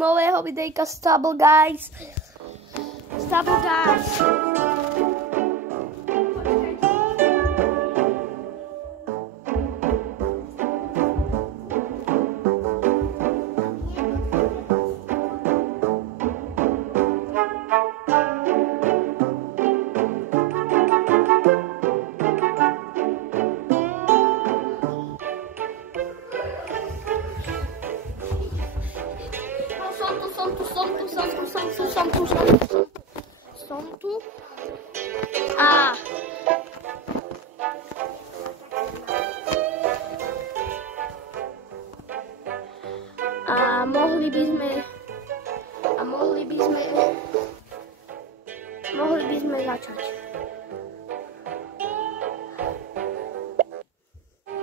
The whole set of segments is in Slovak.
nového videjka Stable Guys. Stable Guys. Som tu. A mohli by sme začať.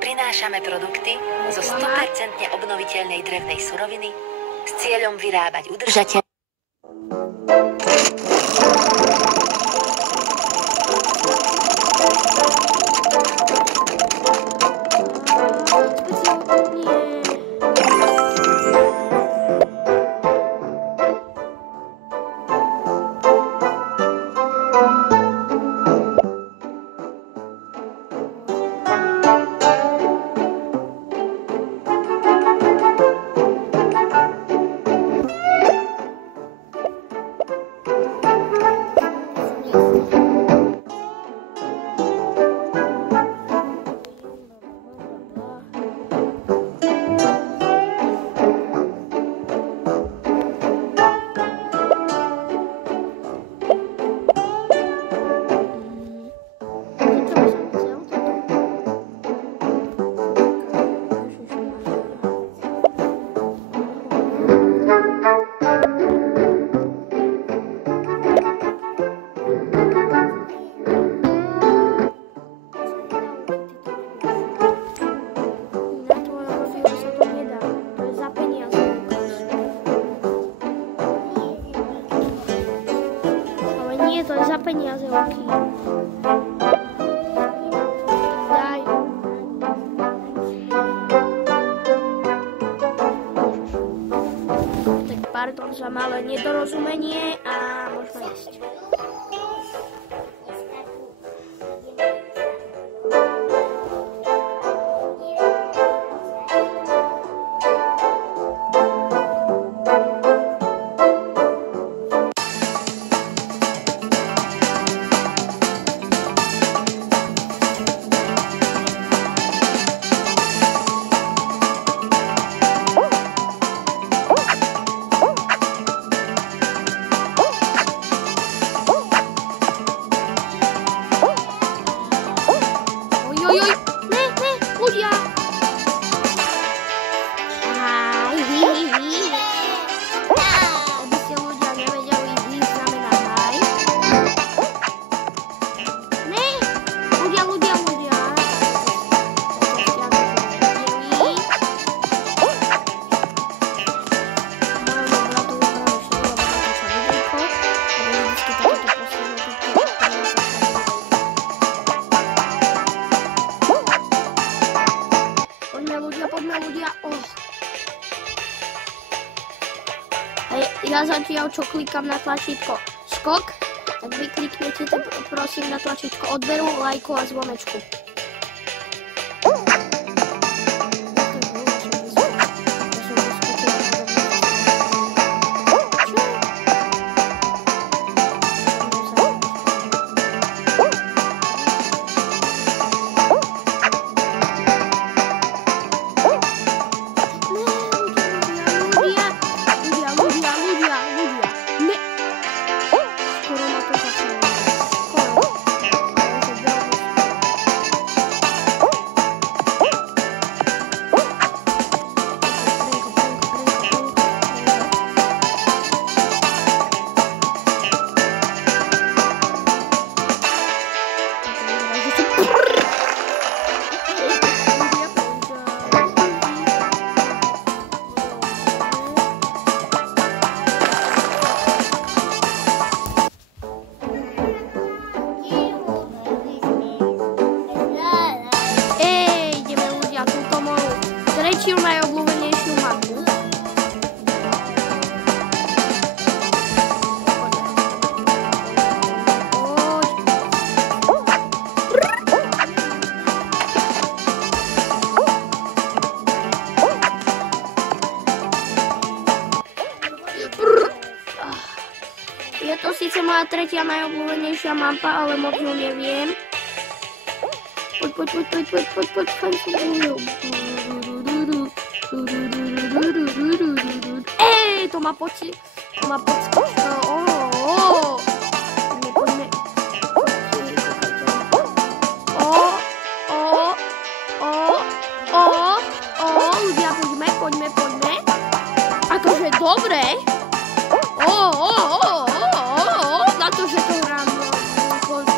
Prinášame produkty zo 100% obnoviteľnej drevnej suroviny s cieľom vyrábať udržateľné. To je za peniaze, Luky. Daj. Tak pardon za malé nedorozumenie a môžeme jesť. Poďme ľudia. Ja zatiaľ, čo klikám na tlačítko skok, tak vy kliknete prosím na tlačítko odberu, lajku a zvonečku. síce moja tretia najobľúbenejšia mapa, ale možno neviem. Poď. Ej, to má pocit. Poďme. Ľudia, poďme. Akože dobre. Na to, že to hrám prvý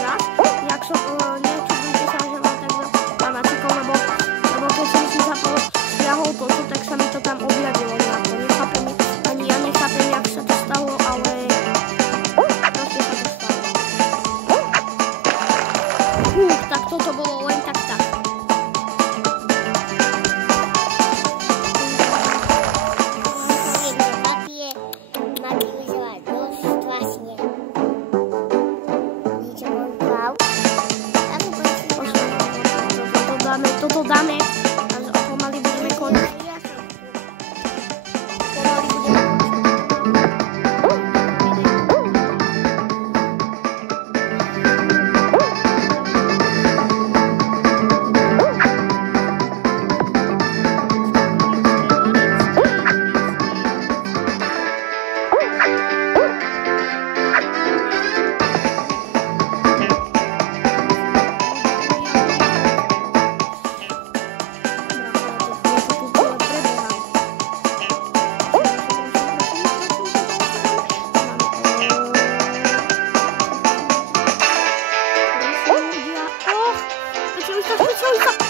raz. Jak som, nečudujte sa, že mám tak fanatiko, lebo keď som si stiahol toto, tak sa mi to tam objavilo nejako. Ani ja nechápem, jak sa to stalo, ale proste sa to stalo. Tak toto bolo len tak. Toto dáme a pomaly budeme končiť.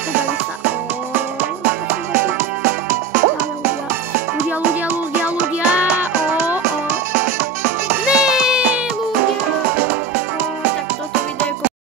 Podali sa.